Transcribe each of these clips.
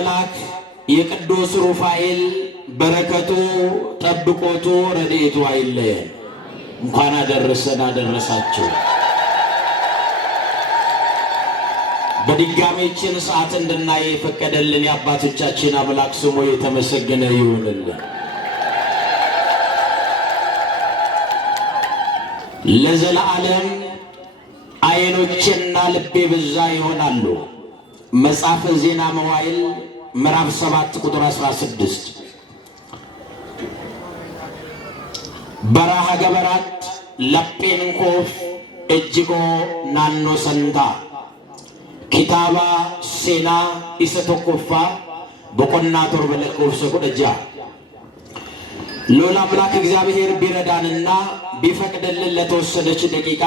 መልአክ የቅዱስ ሩፋኤል በረከቱ ጠብቆቱ ረድኤቱ አይለየን። እንኳን አደረሰን አደረሳችሁ። በድጋሜችን ሰዓት እንድናይ የፈቀደልን የአባቶቻችን አምላክ ስሙ የተመሰገነ ይሁንልን። ለዘላለም ዓይኖቼና ልቤ ብዛ ይሆናሉ። መጽሐፈ ዜና መዋዕል ምዕራፍ 7 ቁጥር 16 በረሃ ገበራት ለጴን ኮፍ እጅጎ ናኖ ሰንታ ኪታባ ሴና ኢሰቶኮፋ በቆና ቶርበ ለኮፍሰ ቁደጃ ሎላ አምላክ እግዚአብሔር ቢረዳንና ቢፈቅድልን ለተወሰነች ደቂቃ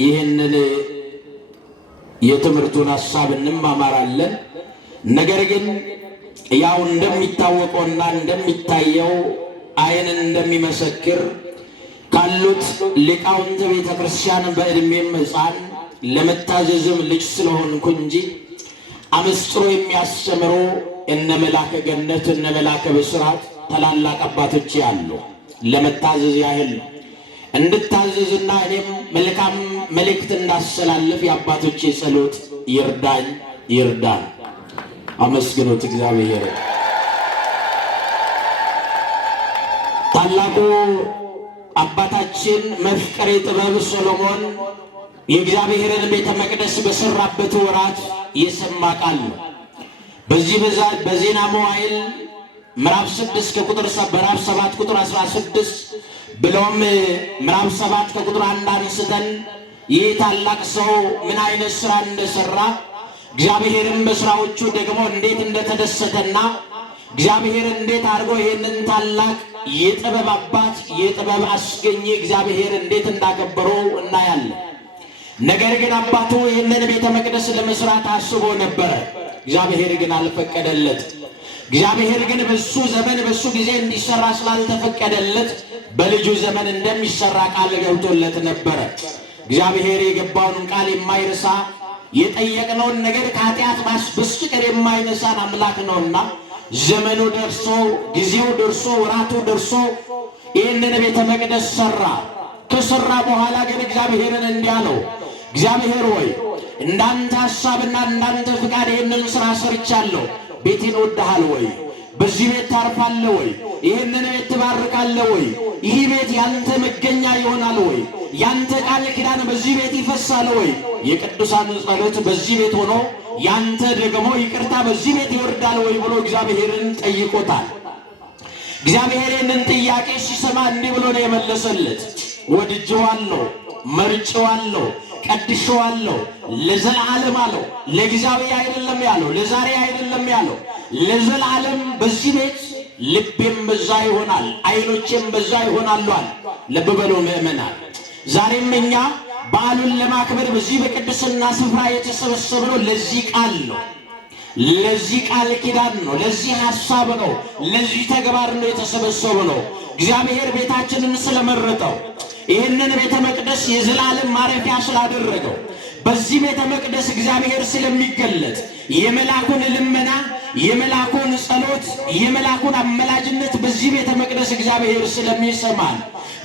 ይህንን የትምህርቱን ሐሳብ እንማማራለን። ነገር ግን ያው እንደሚታወቀውና እንደሚታየው ዓይንን እንደሚመሰክር ካሉት ሊቃውንተ ቤተ ክርስቲያን በዕድሜም ሕፃን ለመታዘዝም ልጅ ስለሆንኩ እንጂ አመስጥሮ የሚያስተምሩ እነ መላከ ገነት እነ መላከ ብስራት ታላላቅ አባቶች ያሉ ለመታዘዝ ያህል እንድታዘዝና እኔም መልካም መልእክት እንዳስተላልፍ የአባቶቼ ጸሎት ይርዳኝ ይርዳን። አመስግኑት እግዚአብሔር። ታላቁ አባታችን መፍቀሬ ጥበብ ሰሎሞን የእግዚአብሔርን ቤተ መቅደስ በሰራበት ወራት የሰማ ቃል ነው። በዚህ በዜና መዋዕል ምዕራፍ 6 ከቁጥር 7 ቁጥር 16 ብሎም ምዕራፍ 7 ከቁጥር 1 አንስተን ይህ ታላቅ ሰው ምን አይነት ሥራ እንደሰራ እግዚአብሔርም በሥራዎቹ ደግሞ እንዴት እንደተደሰተና እግዚአብሔር እንዴት አድርጎ ይህንን ታላቅ የጥበብ አባት የጥበብ አስገኝ እግዚአብሔር እንዴት እንዳከበረው እናያለን። ነገር ግን አባቱ ይህንን ቤተ መቅደስ ለመስራት አስቦ ነበረ። እግዚአብሔር ግን አልፈቀደለት። እግዚአብሔር ግን በሱ ዘመን በሱ ጊዜ እንዲሰራ ስላልተፈቀደለት በልጁ ዘመን እንደሚሰራ ቃል ገብቶለት ነበረ። እግዚአብሔር የገባውን ቃል የማይረሳ የጠየቅነውን ነገር ከኃጢአት በስተቀር የማይነሳን አምላክ ነውና ዘመኑ ደርሶ ጊዜው ደርሶ ወራቱ ደርሶ ይህንን ቤተ መቅደስ ሰራ። ከሰራ በኋላ ግን እግዚአብሔርን እንዲህ አለው፣ እግዚአብሔር ሆይ እንዳንተ ሐሳብና እንዳንተ ፍቃድ ይህንን ሥራ ሰርቻለሁ። ቤቴን ወድሃል ወይ? በዚህ ቤት ታርፋለህ ወይ? ይህንን ቤት ትባርካለህ ወይ? ይህ ቤት ያንተ መገኛ ይሆናል ወይ? ያንተ ቃል ኪዳን በዚህ ቤት ይፈሳል ወይ? የቅዱሳን ጸሎት በዚህ ቤት ሆኖ ያንተ ደግሞ ይቅርታ በዚህ ቤት ይወርዳል ወይ ብሎ እግዚአብሔርን ጠይቆታል። እግዚአብሔር ይህንን ጥያቄ ሲሰማ እንዲህ ብሎ ነው የመለሰለት፣ ወድጄዋለሁ፣ መርጬዋለሁ፣ ቀድሼዋለሁ ለዘላለም አለው። ለጊዜያዊ አይደለም ያለው፣ ለዛሬ አይደለም ያለው፣ ለዘላለም በዚህ ቤት ልቤም በዛ ይሆናል፣ ዓይኖቼም በዛ ይሆናሉ አለ። ልብ በሉ ምእመናን፣ ዛሬም እኛ በዓሉን ለማክበር በዚህ በቅድስና ስፍራ የተሰበሰብነው ለዚህ ቃል ነው፣ ለዚህ ቃል ኪዳን ነው፣ ለዚህ ሐሳብ ነው፣ ለዚህ ተግባር ነው የተሰበሰብነው። እግዚአብሔር ቤታችንን ስለመረጠው ይህንን ቤተ መቅደስ የዘላለም ማረፊያ ስላደረገው በዚህ ቤተ መቅደስ እግዚአብሔር ስለሚገለጥ የመላኩን ልመና የመላኩን ጸሎት የመላኩን አመላጅነት በዚህ ቤተ መቅደስ እግዚአብሔር ስለሚሰማን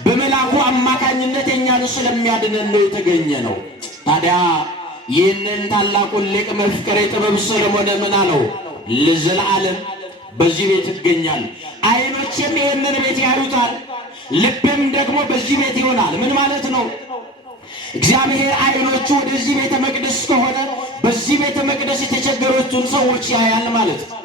በመላኩ አማካኝነት እኛን ስለሚያድነን ነው የተገኘ ነው። ታዲያ ይህንን ታላቁን ሊቅ መፍቀሬ ጥበብ ሰሎሞን ምን አለው? ለዘላለም በዚህ ቤት ይገኛል። ዓይኖቼም ይህንን ቤት ያዩታል፣ ልቤም ደግሞ በዚህ ቤት ይሆናል። ምን ማለት ነው? እግዚአብሔር ዓይኖቹ ወደዚህ ቤተ መቅደስ ከሆነ በዚህ ቤተ መቅደስ የተቸገሩትን ሰዎች ያያል ማለት ነው።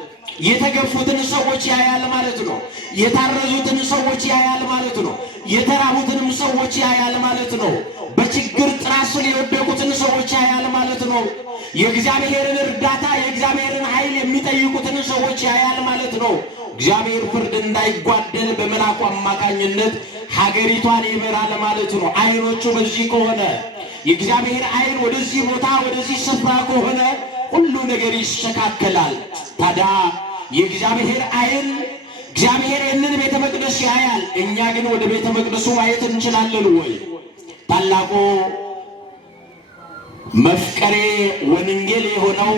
የተገፉትን ሰዎች ያያል ማለት ነው። የታረዙትን ሰዎች ያያል ማለት ነው። የተራቡትንም ሰዎች ያያል ማለት ነው። በችግር ጥላ ስር የወደቁትን ሰዎች ያያል ማለት ነው። የእግዚአብሔርን እርዳታ የእግዚአብሔርን ኃይል የሚጠይቁትን ሰዎች ያያል ማለት ነው። እግዚአብሔር ፍርድ እንዳይጓደል በመላኩ አማካኝነት ሀገሪቷን ይመራል ማለት ነው። ዓይኖቹ በዚህ ከሆነ የእግዚአብሔር ዓይን ወደዚህ ቦታ ወደዚህ ስፍራ ከሆነ ሁሉ ነገር ይስተካከላል። ታዲያ የእግዚአብሔር ዓይን እግዚአብሔር ይህንን ቤተ መቅደስ ያያል። እኛ ግን ወደ ቤተ መቅደሱ ማየት እንችላለን ወይ? ታላቁ መፍቀሬ ወንጌል የሆነው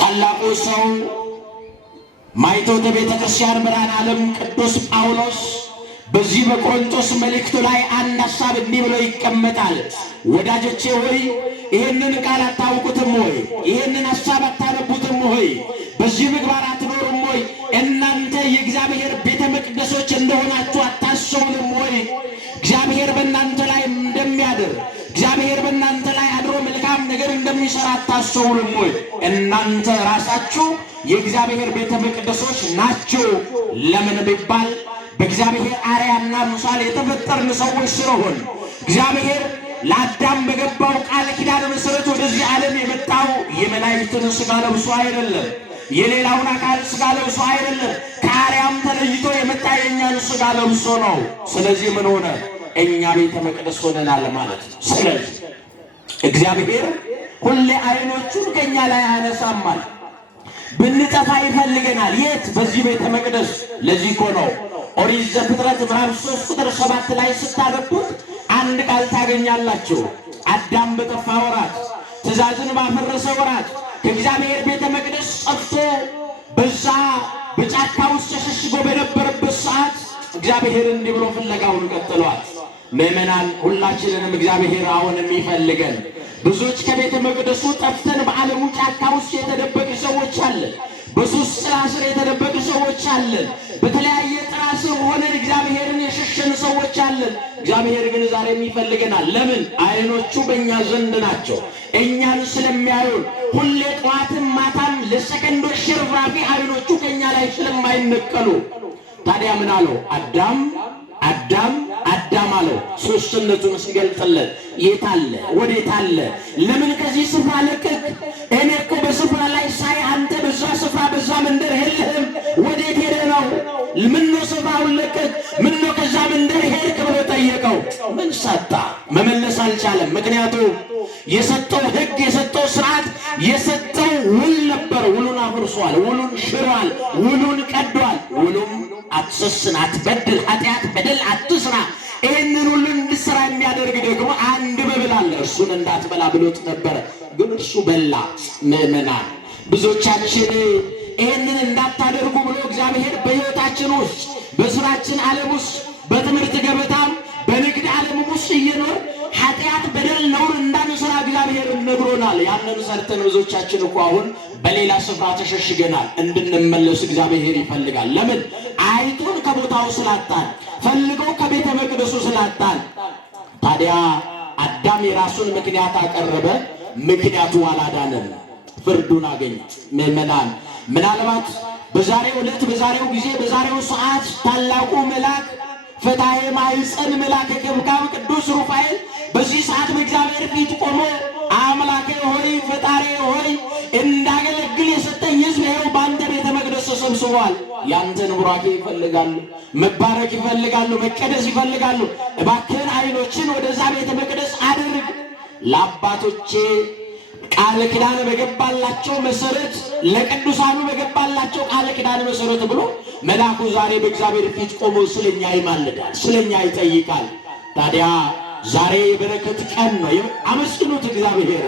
ታላቁ ሰው ማይቶተ ቤተ ክርስቲያን ብርሃነ ዓለም ቅዱስ ጳውሎስ በዚህ በቆሮንቶስ መልእክቱ ላይ አንድ ሐሳብ እንዲህ ብሎ ይቀመጣል። ወዳጆቼ ሆይ ይህንን ቃል አታውቁትም ሆይ? ይህንን ሐሳብ አታነቡትም ሆይ? በዚህ ምግባር አትኖሩም ሆይ? እናንተ የእግዚአብሔር ቤተ መቅደሶች እንደሆናችሁ አታስቡም ሆይ? እግዚአብሔር በእናንተ ላይ እንደሚያድር እግዚአብሔር በእናንተ ላይ አድሮ መልካም ነገር እንደሚሰራ አታስቡም ሆይ? እናንተ ራሳችሁ የእግዚአብሔር ቤተ መቅደሶች ናችሁ። ለምን ቢባል በእግዚአብሔር አርአያና ምሳሌ የተፈጠርን ሰዎች ስለሆን እግዚአብሔር ለአዳም በገባው ቃል ኪዳን መሰረት ወደዚህ ዓለም የመጣው የመላእክትን ሥጋ ለብሶ አይደለም፣ የሌላውን አካል ሥጋ ለብሶ አይደለም። ከአርያም ተለይቶ የመጣ የእኛን ሥጋ ለብሶ ነው። ስለዚህ ምን ሆነ? እኛ ቤተ መቅደስ ሆነናል ማለት ነው። ስለዚህ እግዚአብሔር ሁሌ ዓይኖቹን ከእኛ ላይ አያነሳማል። ብንጠፋ ይፈልገናል። የት? በዚህ ቤተ መቅደስ። ለዚህ እኮ ነው ኦሪት ዘፍጥረት ምዕራፍ 3 ቁጥር 7 ላይ ስታነቡት አንድ ቃል ታገኛላችሁ። አዳም በጠፋ ወራት፣ ትእዛዝን ባፈረሰ ወራት ከእግዚአብሔር ቤተ መቅደስ ጠፍቶ በዛ በጫካ ውስጥ ተሸሽጎ በነበረበት ሰዓት እግዚአብሔር እንዲህ ብሎ ፍለጋውን ቀጥሏል። ምእመናን ሁላችንንም እግዚአብሔር አሁንም ይፈልገን። ብዙዎች ከቤተ መቅደሱ ጠፍተን በዓለሙ ጫካ ውስጥ የተደበቁ ሰዎች አለን። በሱስ ጥላ ስር የተደበቁ ሰዎች አለን። በተለያየ ጥላ ስር ሆነን እግዚአብሔርን የሸሸን ሰዎች አለን። እግዚአብሔር ግን ዛሬም ይፈልገናል። ለምን? ዓይኖቹ በእኛ ዘንድ ናቸው። እኛን ስለሚያዩን ሁሌ ጠዋትም ማታም ለሰከንዶች ሽርፍራፊ ዓይኖቹ ከእኛ ላይ ስለማይነቀሉ ታዲያ ምን አለው? አዳም አዳም አዳም አለው። ሶስትነቱን ሲገልጥለት የት አለ? ወዴት አለ? ለምን ከዚህ ስፍራ ለቀቅ? እኔ እኮ በስፍራ ላይ ሳይ አንተ በዛ ስፍራ በዛ መንደር የለህም። ወዴት ሄደህ ነው? ምነው ስፍራውን ለቀቅ? ምነው ከዛ መንደር ሄድክ ብሎ ጠየቀው። ምን ሰጣ? መመለስ አልቻለም። ምክንያቱም የሰጠው ሕግ የሰጠው ስርዓት የሰጠው ውል ነበር። ውሉን አፍርሷል። ውሉን ሽሯል። ውሉን ቀዷል። ውሉም አትሰስን፣ አትበድል፣ ኃጢአት በደል አትስራ። ይህንን ሁሉ እንድትሰራ የሚያደርግ ደግሞ አንድ መብል አለ፣ እሱን እንዳትበላ ብሎት ነበረ። ግን እሱ በላ። ምእመናን ብዙዎቻችን ይህንን እንዳታደርጉ ብሎ እግዚአብሔር በሕይወታችን ውስጥ በስራችን ዓለም ውስጥ በትምህርት ገበታም በንግድ ዓለም ውስጥ እየኖር ኃጢአት በደል ነውር እንዳንሰራ እግዚአብሔር ነግሮናል። ያንን ሰርተን ብዙዎቻችን እኮ አሁን በሌላ ስፍራ ተሸሽገናል። እንድንመለስ እግዚአብሔር ይፈልጋል። ለምን? አይቶን ከቦታው ስላጣን፣ ፈልገው ከቤተ መቅደሱ ስላጣን። ታዲያ አዳም የራሱን ምክንያት አቀረበ። ምክንያቱ አላዳነም፣ ፍርዱን አገኘ። ምእመናን ምናልባት በዛሬው ዕለት በዛሬው ጊዜ በዛሬው ሰዓት ታላቁ መልአክ ፈታሔ ማኅፀን መልአከ ከብካብ ቅዱስ ሩፋኤል በዚህ ሰዓት በእግዚአብሔር ፊት ቆሞ አምላኬ ሆይ ፈጣሪ ሆይ እንዳገለግል የሰጠኝ ሕዝብ ይኸው በአንተ ቤተ መቅደስ ተሰብስቧል። ያንተን ቡራኬ ይፈልጋሉ፣ መባረክ ይፈልጋሉ፣ መቀደስ ይፈልጋሉ። እባክህን ዓይኖችን ወደዛ ቤተ መቅደስ አድርግ። ለአባቶቼ ቃል ኪዳን በገባላቸው መሰረት ለቅዱሳኑ በገባላቸው ቃል ኪዳን መሰረት ብሎ መልአኩ ዛሬ በእግዚአብሔር ፊት ቆሞ ስለኛ ይማልዳል፣ ስለኛ ይጠይቃል። ታዲያ ዛሬ የበረከት ቀን ነው። አመስግኑት። እግዚአብሔር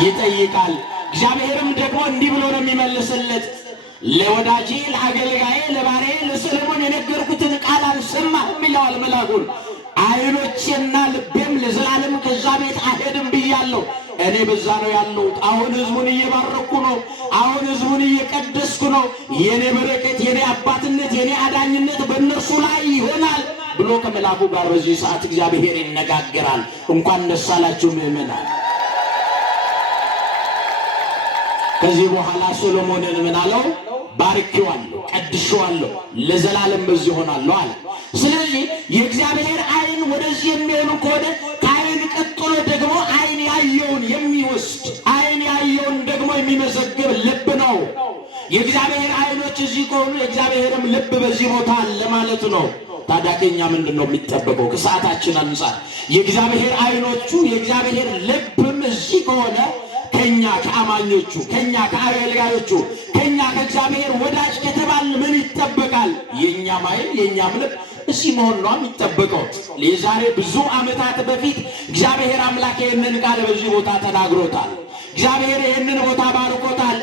ይጠይቃል። እግዚአብሔርም ደግሞ እንዲህ ብሎ ነው የሚመልስለት። ለወዳጄ ለአገልጋዬ ለባሪያዬ ለሰሎሞን የነገርኩትን ቃል አልሰማህም ይለዋል መልአኩን። ዓይኖቼና ልቤም ለዘላለም ከዛ ቤት አይሄድም ብያለሁ። እኔ በዛ ነው ያለሁት። አሁን ሕዝቡን እየባረኩ ነው። አሁን ሕዝቡን እየቀደስኩ ነው። የኔ በረከት፣ የኔ አባትነት፣ የኔ አዳኝነት በእነርሱ ላይ ይሆናል ብሎ ከመልአኩ ጋር በዚህ ሰዓት እግዚአብሔር ይነጋገራል። እንኳን ደስ አላችሁ ምእመናን። ከዚህ በኋላ ሰሎሞንን ምን አለው? ባርኬዋለሁ፣ ቀድሼዋለሁ፣ ለዘላለም በዚህ ሆናለሁ አለ። ስለዚህ የእግዚአብሔር ዓይን ወደዚህ የሚሆኑ ከሆነ ከዓይን ቀጥሎ ደግሞ ዓይን ያየውን የሚወስድ ዓይን ያየውን ደግሞ የሚመዘግብ ልብ ነው። የእግዚአብሔር ዓይኖች እዚህ ከሆኑ የእግዚአብሔርም ልብ በዚህ ቦታ አለ ማለት ነው። ታዲያ ከኛ ምንድን ነው የሚጠበቀው? ከሰዓታችን አንጻር የእግዚአብሔር ዓይኖቹ የእግዚአብሔር ልብም እዚህ ከሆነ ከኛ ከአማኞቹ ከኛ ከአገልጋዮቹ ከኛ ከእግዚአብሔር ወዳጅ ከተባል ምን ይጠበቃል? የኛም ዓይን የኛም ልብ እዚህ መሆን ነው የሚጠበቀው። የዛሬ ብዙ ዓመታት በፊት እግዚአብሔር አምላክ ይህንን ቃል በዚህ ቦታ ተናግሮታል። እግዚአብሔር ይህንን ቦታ ባርኮታል።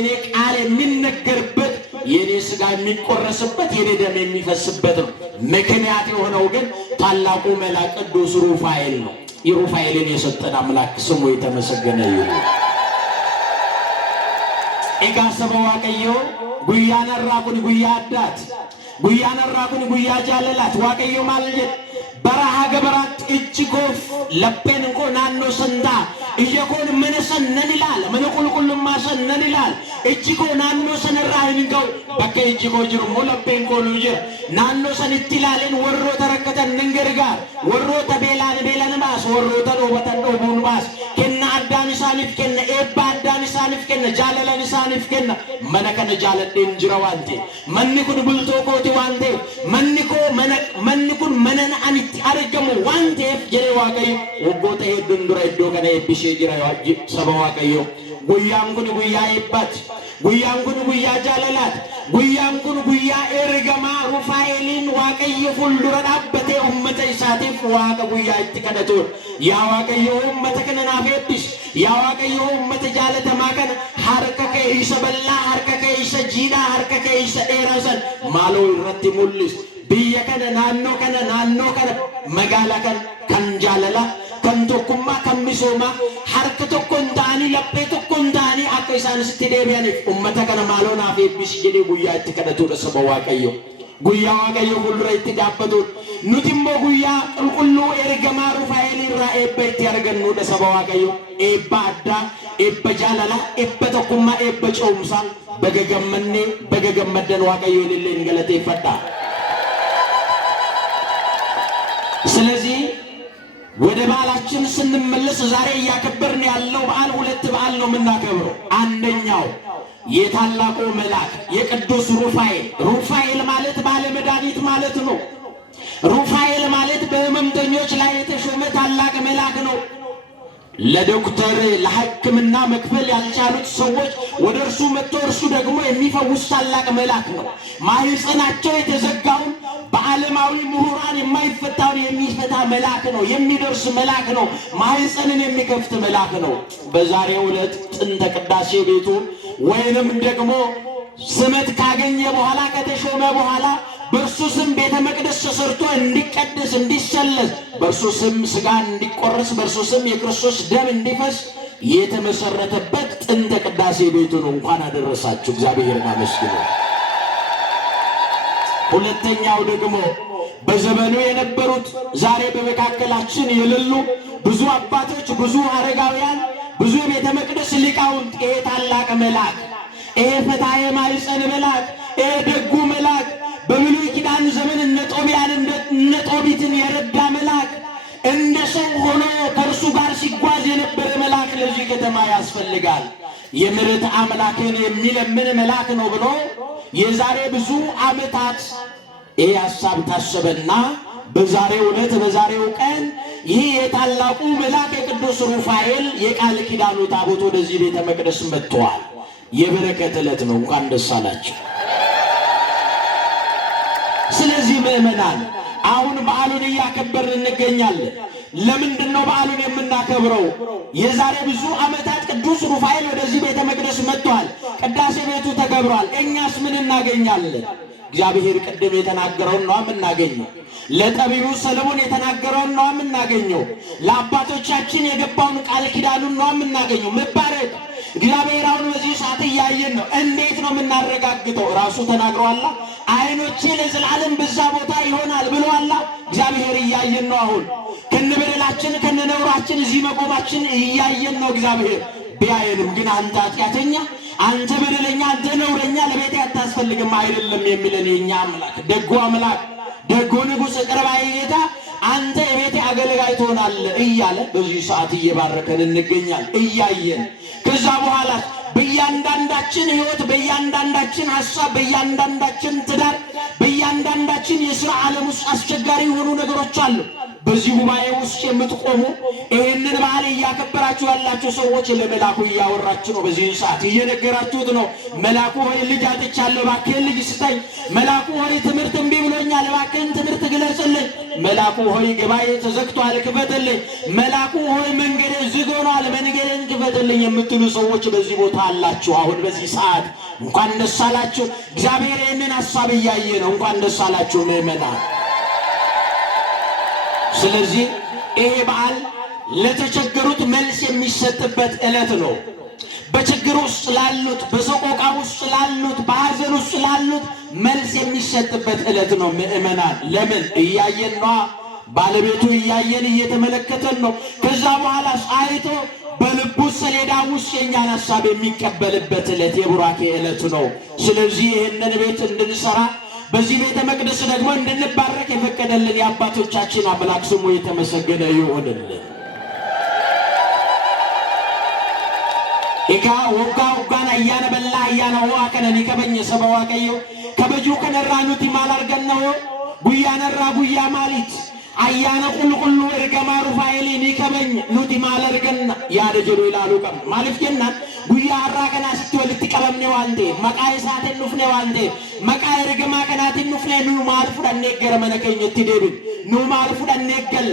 የኔ ቃል የሚነገርበት የኔ ሥጋ የሚቆረስበት የኔ ደም የሚፈስበት ነው። ምክንያት የሆነው ግን ታላቁ መልአክ ቅዱስ ሩፋኤል ነው። የሩፋኤልን የሰጠን አምላክ ስሙ የተመሰገነ ይሁን። ኤጋ ሰበ ዋቀዮ ጉያነ ራቁን ጉያ አዳት ጉያነ ራቁን ጉያ ጃለላት ዋቀዮ ማለት በረሃ ገበራት እጅጎፍ ለፔን እንኮ ናኖ ሰንዳ እየኮን መነሰነን ይላል መነቁልቁልማ ሰነን ይላል እጅጎ ናኖ ሰነራህን እንከው በከ እጅጎ ጅሩ ሞለፔን ኮሉ ጅር ናኖ ሰን ይትላልን ወሮ ተረከተን ንንገርጋር ወሮ ተቤላን ቤላን ባስ ወሮ ተዶበተን ዶቡን ባስ ከነ አዳን ሳኒፍ ከነ ኤባ አዳን ሳኒፍ ከነ ጃለለን ሳኒፍ ከነ መነከነ ጃለደን ጅራዋንቴ መንኩን ቡልቶ ኮቲ ዋንቴ መንኩን መነን አን አረገሙ ዋንቴ የኔ ዋቀይ ወጎተ ሄዱን ዱራ ሄዶ ከነ ኤቢሼ ጅራ ያጂ ሰበ ዋቀዮ ጉያንኩን ጉያ ይባት ጉያንኩን ጉያ ጃለላት ጉያንኩን ጉያ ኤርገማ ሩፋኤልን ዋቀይ ፉልዱራ ዳበቴ ኡመተ ኢሳቲፍ ዋቀ ጉያ ይትከደቱ ያ ዋቀይ ኡመተ ከነናፈብሽ ያ ዋቀይ ኡመተ ጃለተ ማከን ሐርከከ ይሰበላ ሐርከከ ይሰጂዳ ሐርከከ ይሰደረሰን ማሎ ይረቲ ሙልስ ብየከነ ናኖ ከነ መጋላ ከንጃለላ ከንቶኩማ ከሚሶማ ሐርከ ተኮንታኒ ለጴ ተኮንታኒ አከይሳን ስትዴቢያኒ ኡመተ ከነ ማሎና ፈብሽ ጀዴ ጉያ ይትከደቱ ለሰበ ዋቀዮ ጉያ ዋቀዮ ሁሉ ይትዳበቱ ኑቲሞ ጉያ ቁልቁሉ ኤርገማ ሩፋኤል ራኤ በይት ያርገኑ ለሰበ ዋቀዮ ኤባ አዳ ኤባ ጃለላ ኤባ ተኩማ ኤባ ጮምሳ በገገመደን ዋቀዮ ለሌን ገለቴ ይፈታ። ስለዚህ ወደ በዓላችን ስንመለስ ዛሬ እያከበርን ያለው በዓል ሁለት በዓል ነው የምናከብረው። አንደኛው የታላቁ መልአክ የቅዱስ ሩፋኤል ማለት ባለ መድኃኒት ማለት ነው። ሩፋኤል ማለት በሕመምተኞች ላይ የተሾመ ታላቅ መልአክ ነው። ለዶክተር ለሕክምና መክፈል ያልቻሉት ሰዎች ወደ እርሱ መጥቶ እርሱ ደግሞ የሚፈውስ ታላቅ መልአክ ነው። ማህፀናቸው የተዘጋውን በዓለማዊ ምሁራን የማይፈታውን የሚፈታ መልአክ ነው። የሚደርስ መልአክ ነው። ማህፀንን የሚከፍት መልአክ ነው። በዛሬው ዕለት ጥንተ ቅዳሴ ቤቱ ወይንም ደግሞ ስመት ካገኘ በኋላ ከተሾመ በኋላ በእርሱ ስም ቤተ መቅደስ ተሰርቶ እንዲቀደስ እንዲሰለስ በእርሱ ስም ሥጋ እንዲቆረስ በእርሱ ስም የክርስቶስ ደም እንዲፈስ የተመሰረተበት ጥንተ ቅዳሴ ቤቱ ነው። እንኳን አደረሳችሁ። እግዚአብሔርን አመስግኑ። ሁለተኛው ደግሞ በዘመኑ የነበሩት ዛሬ በመካከላችን የሌሉ ብዙ አባቶች፣ ብዙ አረጋውያን፣ ብዙ ቤተ መቅደስ ሊቃውንት ይሄ ታላቅ መልአክ ይሄ ፈታዬ ማኅፀን መልአክ ይሄ ደጉ መልአክ በብሉይ ኪዳን ዘመን እነ ጦቢትን የረዳ መልአክ እንደ ሰው ሆኖ ከእርሱ ጋር ሲጓዝ የነበረ መልአክ ለዚህ ከተማ ያስፈልጋል። የምሕረት አምላክን የሚለምን መልአክ ነው ብሎ የዛሬ ብዙ ዓመታት ይህ ሐሳብ ታሰበና በዛሬው ዕለት በዛሬው ቀን ይህ የታላቁ መልአክ የቅዱስ ሩፋኤል የቃል ኪዳኑ ታቦት ወደዚህ ቤተ መቅደስ መጥቷል። የበረከት ዕለት ነው። እንኳን ደስ አላችሁ። ስለዚህ ምእመናን አሁን በዓሉን እያከበርን እንገኛለን። ለምንድን ነው በዓሉን የምናከብረው? የዛሬ ብዙ ዓመታት ቅዱስ ሩፋኤል ወደዚህ ቤተ መቅደስ መጥቷል። ቅዳሴ ቤቱ ተከብሯል። እኛስ ምን እናገኛለን? እግዚአብሔር ቅድም የተናገረውን ነው የምናገኘው። ለጠቢቡ ሰለሞን የተናገረውን ነው የምናገኘው። ለአባቶቻችን የገባውን ቃል ኪዳኑን ነው የምናገኘው። መባረክ እግዚአብሔር አሁን በዚህ ሰዓት እያየን ነው። እንዴት ነው የምናረጋግጠው? ራሱ ተናግሯል። ዓይኖቼ ለዘላለም በዛ ቦታ ይሆናል ብሏል። እግዚአብሔር እያየን ነው። አሁን ከነበደላችን ከነነውራችን እዚህ መቆማችን እያየን ነው። እግዚአብሔር ቢያየንም ግን አንተ ኃጢአተኛ፣ አንተ በደለኛ፣ አንተ ነውረኛ ለቤቴ አታስፈልግም አይደለም የሚለን የኛ አምላክ ደጉ አምላክ ደጉ ንጉሥ ቅርባዬ ጌታ አንተ የቤቴ አገልጋይ ትሆናለህ እያለ በዚህ ሰዓት እየባረከን እንገኛለን እያየን። ከዛ በኋላ በእያንዳንዳችን ሕይወት፣ በእያንዳንዳችን ሐሳብ፣ በእያንዳንዳችን ትዳር፣ በእያንዳንዳችን የሥራ ዓለም ውስጥ አስቸጋሪ የሆኑ ነገሮች አሉ። በዚህ ጉባኤ ውስጥ የምትቆሙ ይህንን በዓል እያከበራችሁ ያላችሁ ሰዎች ለመላኩ እያወራችሁ ነው። በዚህ ሰዓት እየነገራችሁት ነው። መላኩ ሆይ ልጅ አጥቻለሁ፣ እባክህን ልጅ ስጠኝ። መላኩ ሆይ ትምህርት እምቢ ብሎኛል፣ እባክህን ትምህርት ግለጽልኝ። መልአኩ ሆይ ገባዬ ተዘግቷል ክፈትልኝ፣ መልአኩ ሆይ መንገዴ ዝግ ሆኗል መንገዴን ክፈትልኝ የምትሉ ሰዎች በዚህ ቦታ አላችሁ። አሁን በዚህ ሰዓት እንኳን ደስ አላችሁ። እግዚአብሔር ይህንን ሐሳብ እያየ ነው። እንኳን ደስ አላችሁ ምእመናን። ስለዚህ ይሄ በዓል ለተቸገሩት መልስ የሚሰጥበት ዕለት ነው። በችግር ውስጥ ላሉት፣ በሰቆቃ ውስጥ ላሉት፣ በሐዘን ውስጥ ላሉት መልስ የሚሰጥበት ዕለት ነው ምእመናን። ለምን? እያየን ነዋ። ባለቤቱ እያየን እየተመለከተን ነው። ከዛ በኋላ አይቶ በልቡ ሰሌዳ ውስጥ የኛን ሐሳብ የሚቀበልበት ዕለት የቡራኬ ዕለት ነው። ስለዚህ ይህንን ቤት እንድንሰራ በዚህ ቤተ መቅደስ ደግሞ እንድንባረክ የፈቀደልን የአባቶቻችን አምላክ ስሙ የተመሰገነ ይሁንልን። Eka wogga woggana ayyana balla ayyana ho'a kana ni kabanya saba waaqayyo kabaju kanarraa nuti maal arganna ho guyyaanarraa guyyaa maaliit ayyana qulqullu ergamaa Rufaa'eel ni kabanya nuti maal arganna yaada jedhu ilaaluu qabna. Maaliif jennaan guyyaa har'aa kanaa sitti walitti qabamne waan ta'eef maqaa isaatiin dhufne waan ta'eef maqaa ergamaa kanaatiin dhufne nu maal fudhannee gara mana keenyatti deebine nu maal fudhannee gal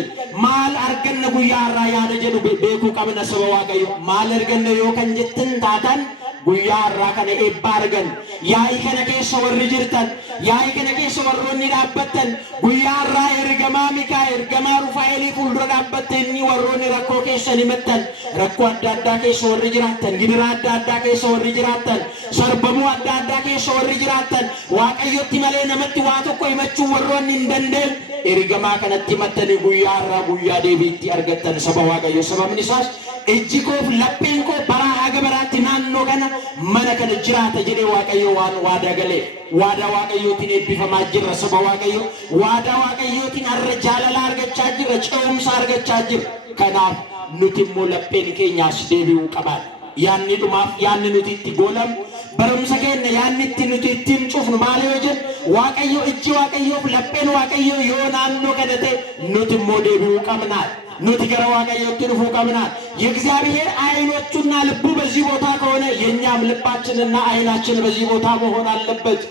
maal arganna guyyaa har'aa yaada jedhu beekuu qabna saba waaqayyo. Maal arganna yoo kan jettan taatan guyyaa har'aa kana eebba argan yaa'ii kana keessa warri jirtan yaa'ii kana keessa warroonni dhaabbattan guyyaa har'aa ergamaa Mikaa'el ergamaa Rufaa'eel fuuldura dhaabbatte inni warroonni rakkoo keessa himattan rakkoo adda addaa keessa warri jiraattan gibira adda addaa keessa warri jiraattan sarbamuu adda addaa keessa warri jiraattan waaqayyotti malee namatti waa tokko himachuu warroonni hin dandeenye ergamaa kanatti himattanii guyyaa har'aa guyyaa deebiitti argattan saba waaqayyo. Sababni isaas ejji koof lapheen koo baraa haga baraatti naannoo kana mana kana jiraata jedhee waaqayyo waan waadaa galee waadaa waaqayyootiin eebbifamaa jirra saba waaqayyo. Waadaa waaqayyootiin har'a jaalala argachaa jirra, ce'umsa argachaa jirra. Kanaaf nuti immoo lapheen keenyaas deebi'uu qabna. Yaanni dhumaaf yaanni nuti itti goolam barumsa keenya yaanni itti nuti ittiin cufnu maal yoo jennu waaqayyo ejji waaqayyoof lapheen waaqayyo yoo naannoo kana ta'e nuti immoo deebi'uu qabna. nuti gara waaqayዮtti dhufuu qabna። የእግዚአብሔር አይኖቹና ልቡ በዚህ ቦታ ከሆነ የኛም ልባችንና አይናችን በዚህ ቦታ መሆን አለበት።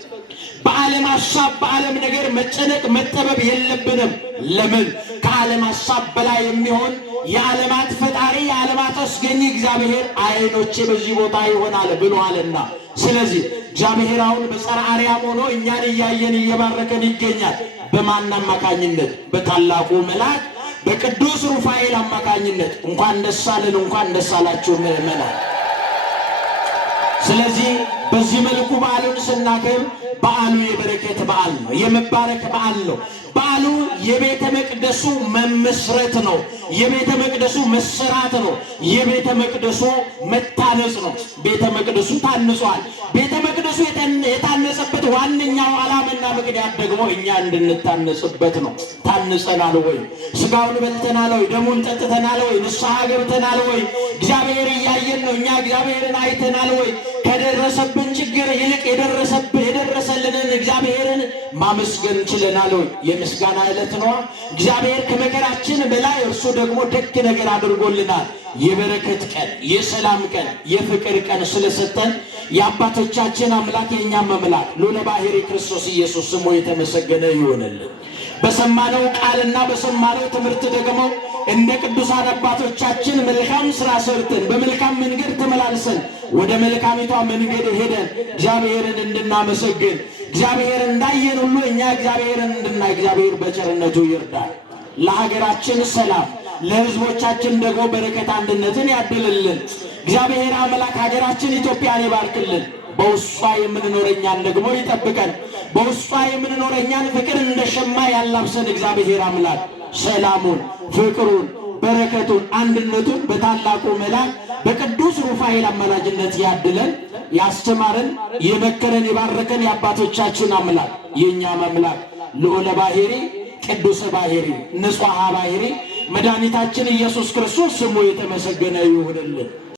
በዓለም ሐሳብ በዓለም ነገር መጨነቅ መጠበብ የለብንም። ለምን? ከዓለም ሐሳብ በላይ የሚሆን የዓለማት ፈጣሪ የዓለማት አስገኝ እግዚአብሔር አይኖቼ በዚህ ቦታ ይሆናል ብሏልና። ስለዚህ እግዚአብሔር አሁን በጸርዐ አርያም ሆኖ እኛን እያየን እየባረከን ይገኛል። በማን አማካኝነት? በታላቁ መልአክ በቅዱስ ሩፋኤል አማካኝነት። እንኳን ደስ አለን፣ እንኳን ደስ አላችሁ ምእመናን። ስለዚህ በዚህ መልኩ በዓሉን ስናከብር በዓሉ የበረከት በዓል ነው፣ የመባረክ በዓል ነው። በዓሉ የቤተ መቅደሱ መመስረት ነው፣ የቤተ መቅደሱ መሰራት ነው፣ የቤተ መቅደሱ መታነጽ ነው። ቤተ መቅደሱ ታንጿል። ቤተ መቅደሱ የታነጸበት ዋነኛው ዓላማና ምክንያት ደግሞ እኛ እንድንታነጽበት ነው። ታንጸናል ወይ? ስጋውን በልተናል ወይ? ደሙን ጠጥተናል ወይ? ንስሐ ገብተናል ወይ? እግዚአብሔር እያየን ነው። እኛ እግዚአብሔርን አይተናል ወይ? ከደረሰብን ችግር ይልቅ የደረሰልንን እግዚአብሔርን ማመስገን ችለናል ወይ? የምስጋና ዕለት ነው። እግዚአብሔር ከመከራችን በላይ እርሱ ደግሞ ደግ ነገር አድርጎልናል። የበረከት ቀን፣ የሰላም ቀን፣ የፍቅር ቀን ስለሰጠን የአባቶቻችን አምላክ የእኛም አምላክ ልዑለ ባሕርይ ክርስቶስ ኢየሱስ ስሙ የተመሰገነ ይሁንልን። በሰማነው ቃልና በሰማነው ትምህርት ደግሞ እንደ ቅዱሳን አባቶቻችን መልካም ሥራ ሰርተን በመልካም መንገድ ተመላልሰን ወደ መልካሚቷ መንገድ ሄደን እግዚአብሔርን እንድናመሰግን እግዚአብሔር እንዳየን ሁሉ እኛ እግዚአብሔርን እንድናይ እግዚአብሔር በቸርነቱ ይርዳል። ለሀገራችን ሰላም፣ ለሕዝቦቻችን ደግሞ በረከት አንድነትን ያድልልን። እግዚአብሔር አምላክ ሀገራችን ኢትዮጵያን ይባርክልን። በውስጧ የምንኖረኛን ደግሞ ይጠብቀን። በውስጧ የምንኖረኛን ፍቅር እንደ ሸማ ያላብሰን። እግዚአብሔር አምላክ ሰላሙን፣ ፍቅሩን፣ በረከቱን፣ አንድነቱን በታላቁ መልአክ በቅዱስ ሩፋኤል አማላጅነት ያድለን። ያስተማረን፣ የመከረን፣ የባረከን የአባቶቻችን አምላክ የእኛም አምላክ ልዑለ ባሕርይ ቅዱስ ባሕርይ ንጹሐ ባሕርይ መድኃኒታችን ኢየሱስ ክርስቶስ ስሙ የተመሰገነ ይሁንልን።